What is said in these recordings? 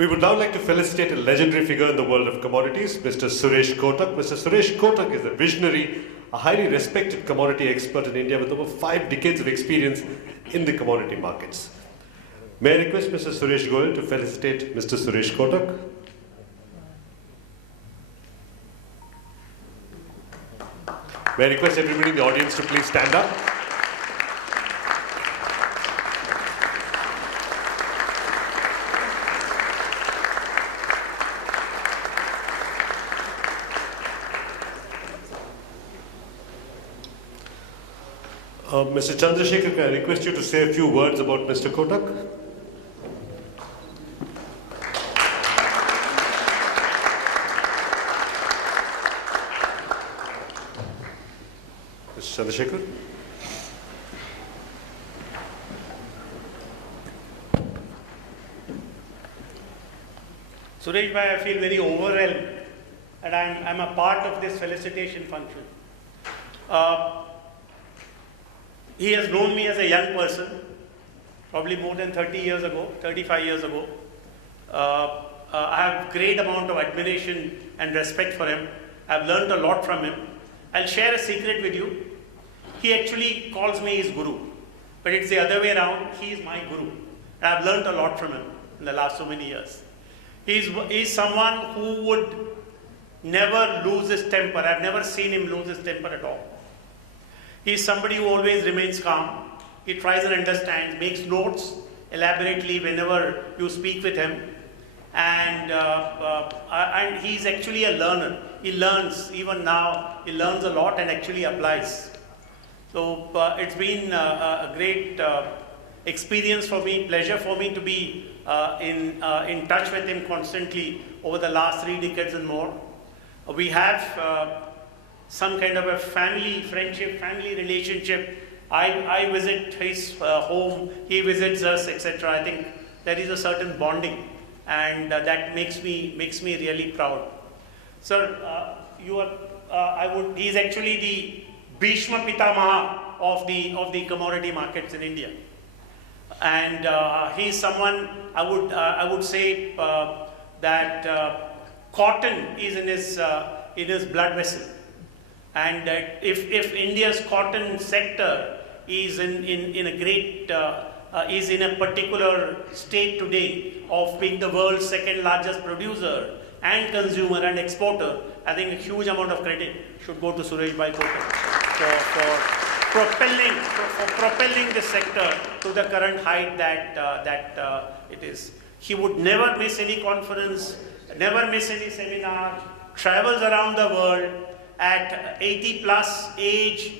We would now like to felicitate a legendary figure in the world of commodities, Mr. Suresh Kotak. Mr. Suresh Kotak is a visionary, a highly respected commodity expert in India with over 5 decades of experience in the commodity markets. May I request Mr. Suresh Goyal to felicitate Mr. Suresh Kotak? May I request everybody in the audience to please stand up? Mr. Chandrasekhar, can I request you to say a few words about Mr. Kotak? Mr. Chandrasekhar? Suresh bhai, I feel very overwhelmed and I'm a part of this felicitation function. He has known me as a young person, probably more than 35 years ago. I have great amount of admiration and respect for him. I've learned a lot from him. I'll share a secret with you. He actually calls me his guru, but it's the other way around. He is my guru. And I've learned a lot from him in the last so many years. He's someone who would never lose his temper. I've never seen him lose his temper at all. He's somebody who always remains calm. He tries and understands, makes notes elaborately whenever you speak with him. And he's actually a learner. He learns, even now, he learns a lot and actually applies. So it's been a great experience for me, pleasure for me to be in touch with him constantly over the last 3 decades and more. We have some kind of a family friendship, family relationship. I visit his home, he visits us, etc. I think there is a certain bonding, and that makes me really proud. Sir, he is actually the Bhishma Pitamaha of the commodity markets in India, and he is someone I would say that cotton is in his blood vessel. And if India's cotton sector is in a great is in a particular state today of being the world's second largest producer and consumer and exporter, I think a huge amount of credit should go to Suresh Bhai Kotak for propelling this sector to the current height that it is. He would never miss any conference, never miss any seminar, travels around the world. At 80 plus age,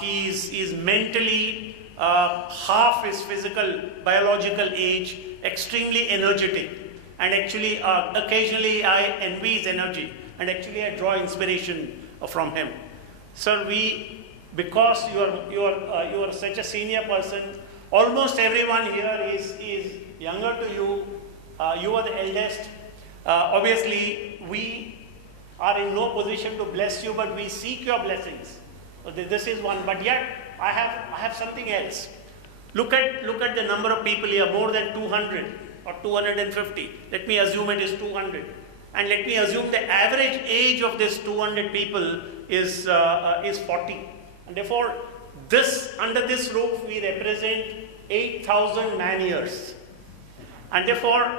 he's mentally half his physical, biological age, extremely energetic. And actually, occasionally I envy his energy, and actually I draw inspiration from him. Sir, because you are such a senior person, almost everyone here is younger to you. You are the eldest. Obviously, we are in no position to bless you, but we seek your blessings. So this is one, but yet I have something else. Look at the number of people here, more than 200 or 250. Let me assume it is 200, and let me assume the average age of this 200 people is 40, and therefore under this roof we represent 8,000 man-years, and therefore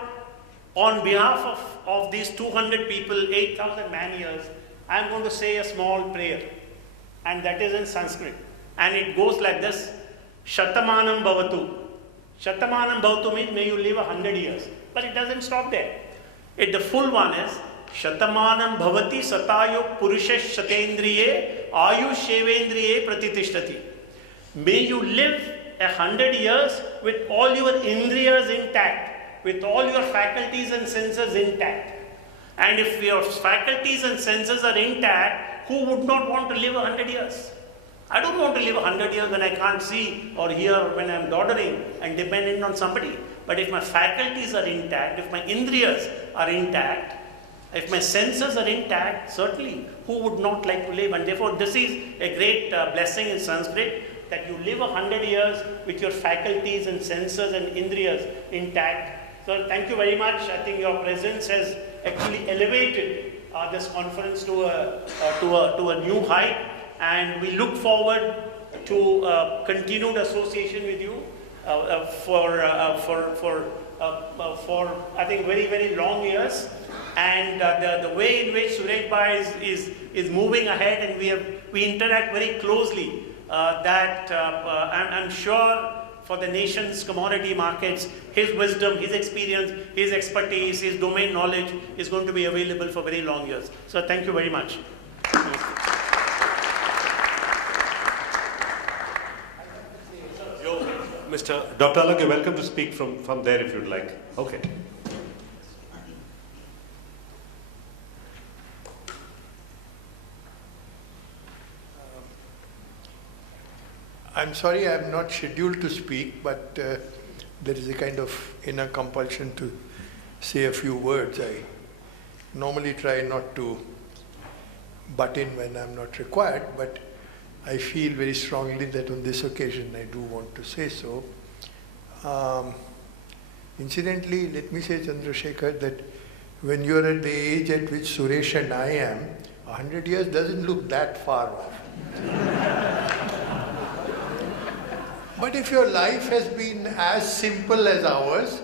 on behalf of these 200 people, 8,000 man-years, I am going to say a small prayer, and that is in Sanskrit, and it goes like this: Shatamanam Bhavatu. Shatamanam Bhavatu means may you live 100 years, but it doesn't stop there. The full one is Shatamanam Bhavati Satayo Purushesh Shatendriye Ayu Shevendriye Pratitishthati. May you live 100 years with all your indriyas intact, with all your faculties and senses intact. And if your faculties and senses are intact, who would not want to live 100 years? I don't want to live 100 years when I can't see or hear, when I'm doddering and dependent on somebody. But if my faculties are intact, if my indriyas are intact, if my senses are intact, certainly who would not like to live? And therefore this is a great blessing in Sanskrit, that you live 100 years with your faculties and senses and indriyas intact. So thank you very much. I think your presence has actually elevated this conference to a new height, and we look forward to continued association with you for I think very long years. And the way in which Suresh Bhai is moving ahead, and we interact very closely, I'm sure for the nation's commodity markets, his wisdom, his experience, his expertise, his domain knowledge is going to be available for very long years. So thank you very much. Mr. Dr. Alag, you're welcome to speak from there if you'd like. Okay. I'm sorry I'm not scheduled to speak, but there is a kind of inner compulsion to say a few words. I normally try not to butt in when I'm not required, but I feel very strongly that on this occasion I do want to say so. Incidentally, let me say, Chandrasekhar, that when you're at the age at which Suresh and I am, 100 years doesn't look that far off. But if your life has been as simple as ours,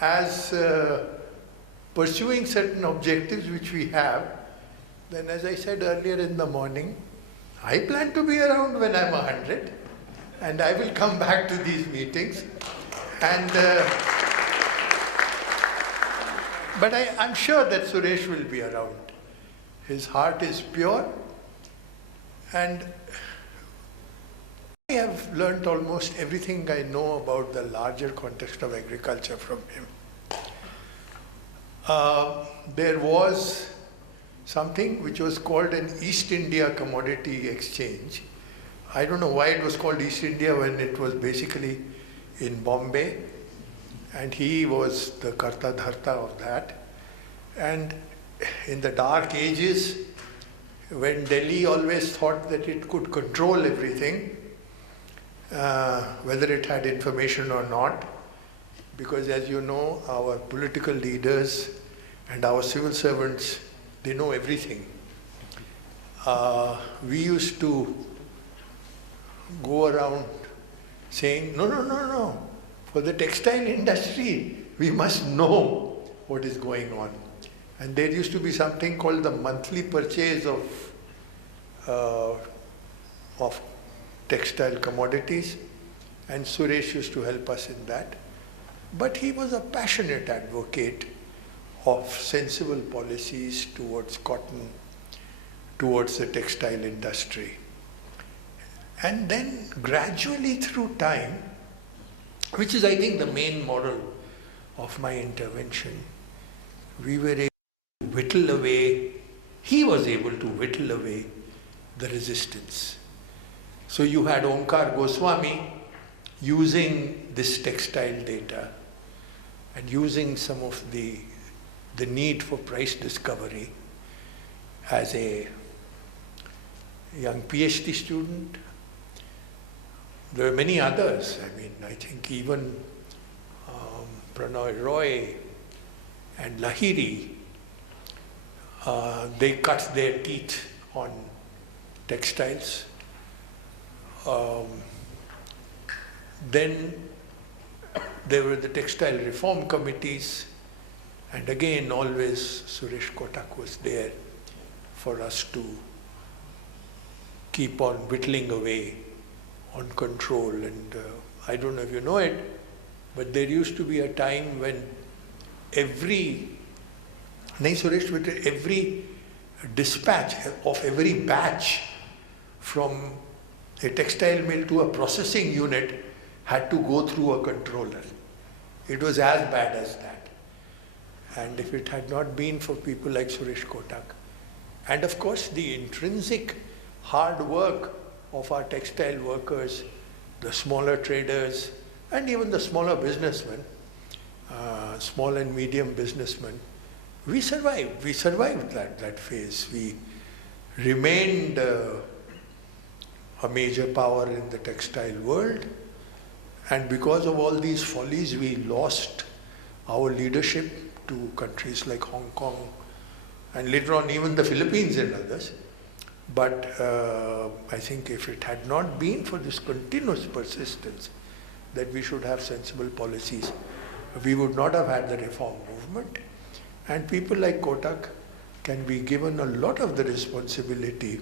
as pursuing certain objectives which we have, then as I said earlier in the morning, I plan to be around when I'm 100, and I will come back to these meetings. And but I'm sure that Suresh will be around. His heart is pure, and I have learnt almost everything I know about the larger context of agriculture from him. There was something which was called an East India Commodity Exchange. I don't know why it was called East India when it was basically in Bombay, and he was the Karta Dharta of that. And in the dark ages, when Delhi always thought that it could control everything, whether it had information or not, because as you know, our political leaders and our civil servants, they know everything. We used to go around saying, no, for the textile industry, we must know what is going on. And there used to be something called the monthly purchase of textile commodities, and Suresh used to help us in that. But he was a passionate advocate of sensible policies towards cotton, towards the textile industry. And then gradually through time, which is I think the main model of my intervention, we were able to whittle away, he was able to whittle away the resistance. So you had Omkar Goswami using this textile data and using some of the need for price discovery as a young PhD student. There were many others. I mean, I think even Pranoy Roy and Lahiri, they cut their teeth on textiles. Then there were the textile reform committees, and again always Suresh Kotak was there for us to keep on whittling away on control. And I don't know if you know it, but there used to be a time when every dispatch of every batch from a textile mill to a processing unit had to go through a controller. It was as bad as that. And if it had not been for people like Suresh Kotak, and of course the intrinsic hard work of our textile workers, the smaller traders, and even the smaller businessmen, small and medium businessmen, we survived. We survived that phase. We remained a major power in the textile world, and because of all these follies, we lost our leadership to countries like Hong Kong and later on even the Philippines and others. But I think if it had not been for this continuous persistence that we should have sensible policies, we would not have had the reform movement. And people like Kotak can be given a lot of the responsibility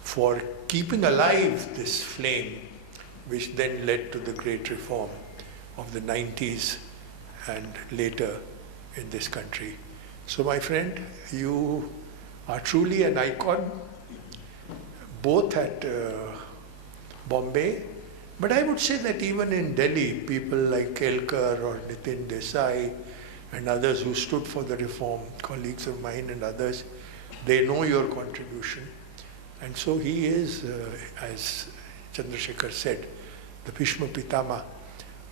for keeping alive this flame, which then led to the great reform of the 90s and later in this country. So my friend, you are truly an icon, both at Bombay, but I would say that even in Delhi, people like Kelkar or Nitin Desai and others who stood for the reform, colleagues of mine and others, they know your contribution. And so he is, as Chandrasekhar said, the Bhishma Pitama,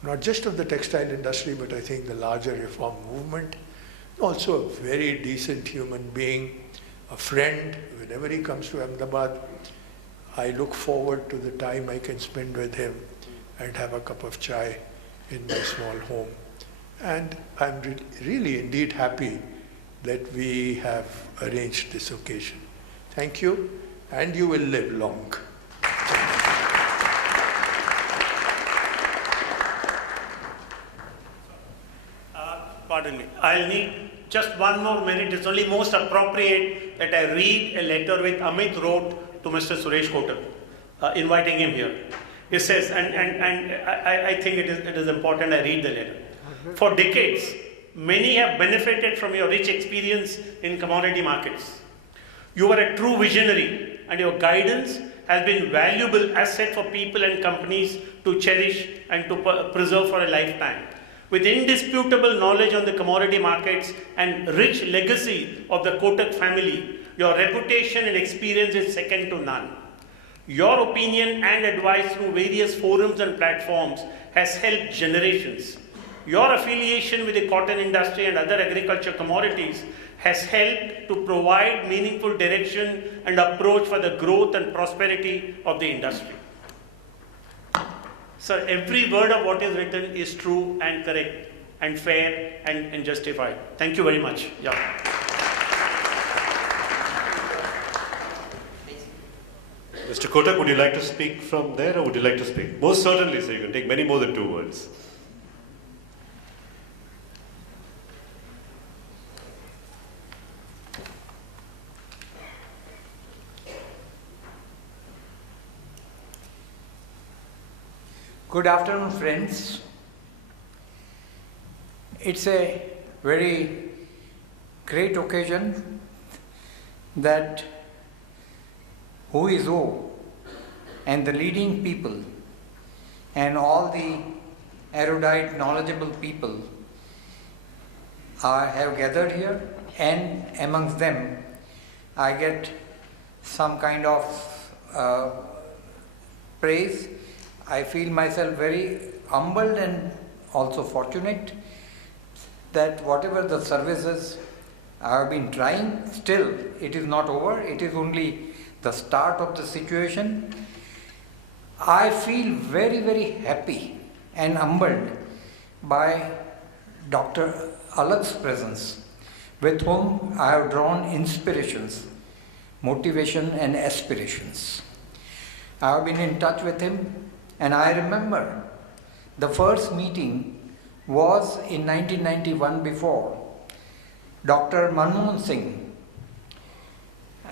not just of the textile industry, but I think the larger reform movement. Also a very decent human being, a friend. Whenever he comes to Ahmedabad, I look forward to the time I can spend with him and have a cup of chai in my small home. And I'm really indeed happy that we have arranged this occasion. Thank you, and you will live long. Pardon me. I'll need just one more minute. It's only most appropriate that I read a letter which Amit wrote to Mr. Suresh Kotak, inviting him here. He says, and I think it is important I read the letter. For decades, many have benefited from your rich experience in commodity markets. You are a true visionary, and your guidance has been valuable asset for people and companies to cherish and to preserve for a lifetime. With indisputable knowledge on the commodity markets and rich legacy of the Kotak family, your reputation and experience is second to none. Your opinion and advice through various forums and platforms has helped generations. Your affiliation with the cotton industry and other agriculture commodities has helped to provide meaningful direction and approach for the growth and prosperity of the industry. Sir, every word of what is written is true and correct and fair and justified. Thank you very much. Yeah. Mr. Kotak, would you like to speak from there or would you like to speak? Most certainly, sir. You can take many more than 2 words. Good afternoon, friends. It's a very great occasion that who is who and the leading people and all the erudite, knowledgeable people have gathered here, and amongst them I get some kind of praise. I feel myself very humbled and also fortunate that whatever the services I have been trying, still it is not over, it is only the start of the situation. I feel very, very happy and humbled by Dr. Alak's presence, with whom I have drawn inspirations, motivation and aspirations. I have been in touch with him. And I remember the first meeting was in 1991 before Dr. Manmohan Singh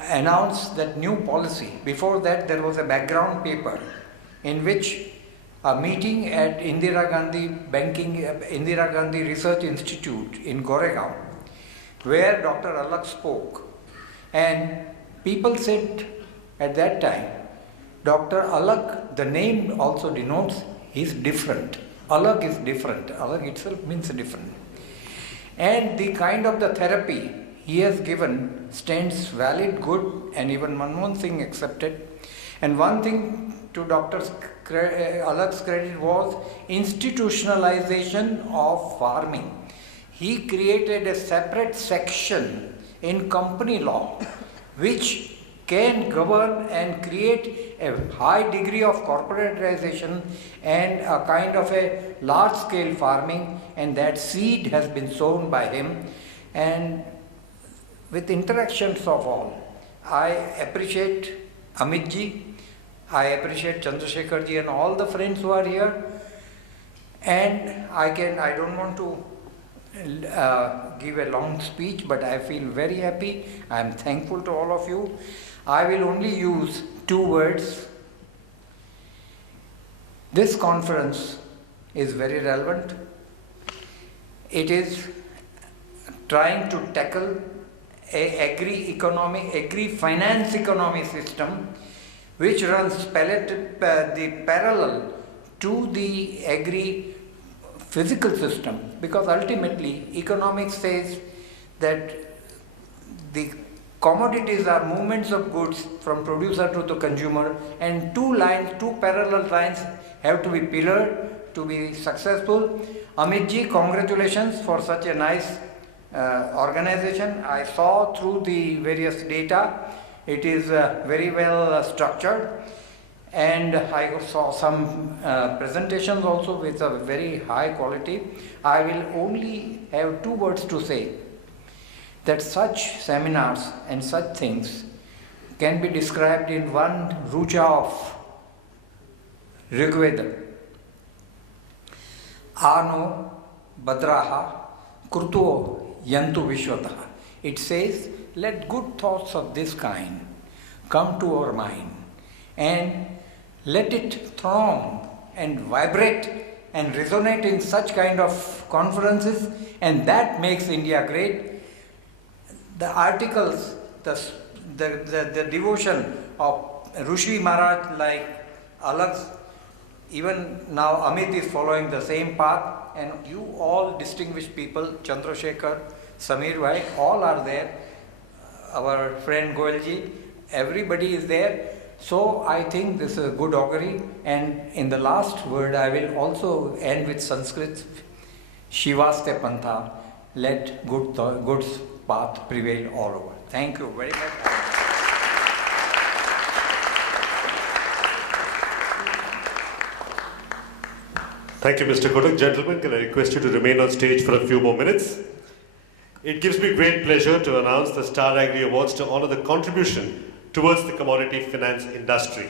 announced that new policy. Before that there was a background paper in which a meeting at Indira Gandhi Research Institute in Goregaon, where Dr. Alak spoke, and people said at that time, Dr. Alak, the name also denotes he is different. Alak is different. Alak itself means different. And the kind of the therapy he has given stands valid, good, and even Manmohan Singh accepted. And one thing to Dr. Alak's credit was institutionalization of farming. He created a separate section in company law which can govern and create a high degree of corporatization and a kind of a large scale farming, and that seed has been sown by him. And with interactions of all, I appreciate Amit ji, I appreciate Chandrasekhar ji and all the friends who are here, and I don't want to give a long speech, but I feel very happy. I am thankful to all of you. I will only use 2 words. This conference is very relevant. It is trying to tackle a agri-finance economy system which runs parallel to the agri-physical system, because ultimately economics says that the commodities are movements of goods from producer to the consumer, and 2 parallel lines have to be pillared to be successful. Amit ji, congratulations for such a nice organization. I saw through the various data, it is very well structured, and I saw some presentations also with a very high quality. I will only have 2 words to say, that such seminars and such things can be described in one rucha of Rigveda. Ano badraha kurto yantu vishwataha. It says, let good thoughts of this kind come to our mind and let it throng and vibrate and resonate in such kind of conferences, and that makes India great. The articles, the devotion of Rishi Maharaj like Alag's, even now Amit is following the same path, and you all distinguished people, Chandrasekhar, Samir Bhai, all are there. Our friend Goelji, everybody is there. So I think this is a good augury. And in the last word, I will also end with Sanskrit. Shivaste Pantha, let good path prevail all over. Thank you very much. Thank you, Mr. Kotak. Gentlemen, can I request you to remain on stage for a few more minutes? It gives me great pleasure to announce the StarAgri Awards to honor the contribution towards the commodity finance industry.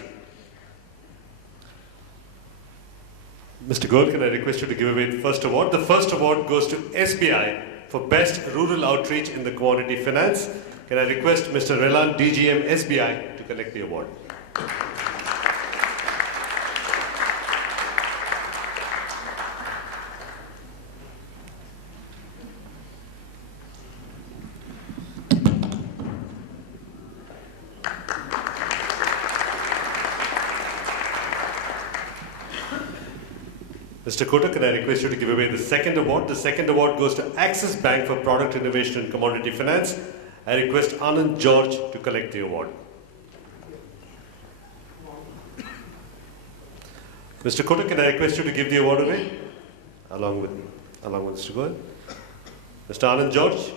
Mr. Goel, can I request you to give away the first award? The first award goes to SBI for Best Rural Outreach in the Commodity Finance. Can I request Mr. Relan, DGM SBI, to collect the award? Mr. Kotak, can I request you to give away the second award? The second award goes to Axis Bank for Product Innovation and Commodity Finance. I request Anand George to collect the award. Mr. Kotak, can I request you to give the award away? Along with Mr. Goel. Mr. Anand George.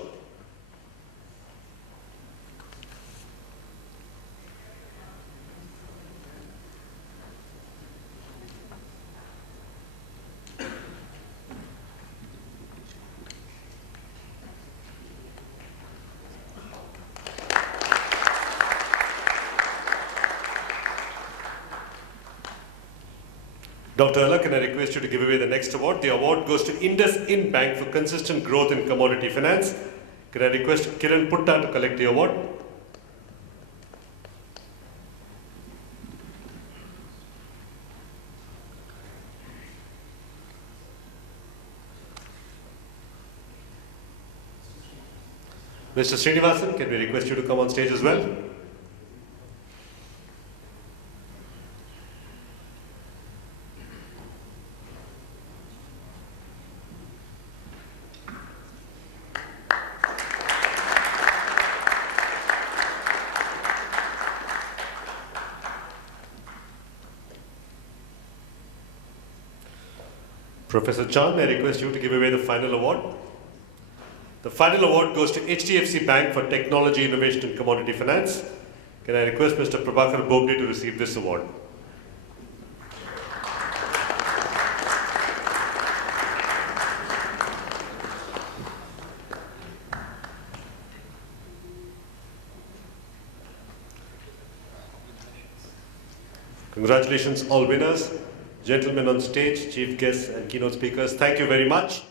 Dr. Allah, can I request you to give away the next award? The award goes to Indusind Bank for consistent growth in commodity finance. Can I request Kiran Putta to collect the award? Mr. Srinivasan, can we request you to come on stage as well? Professor Chan, I request you to give away the final award. The final award goes to HDFC Bank for Technology, Innovation and Commodity Finance. Can I request Mr. Prabhakar Bobde to receive this award? Congratulations all winners, gentlemen on stage, chief guests and keynote speakers. Thank you very much.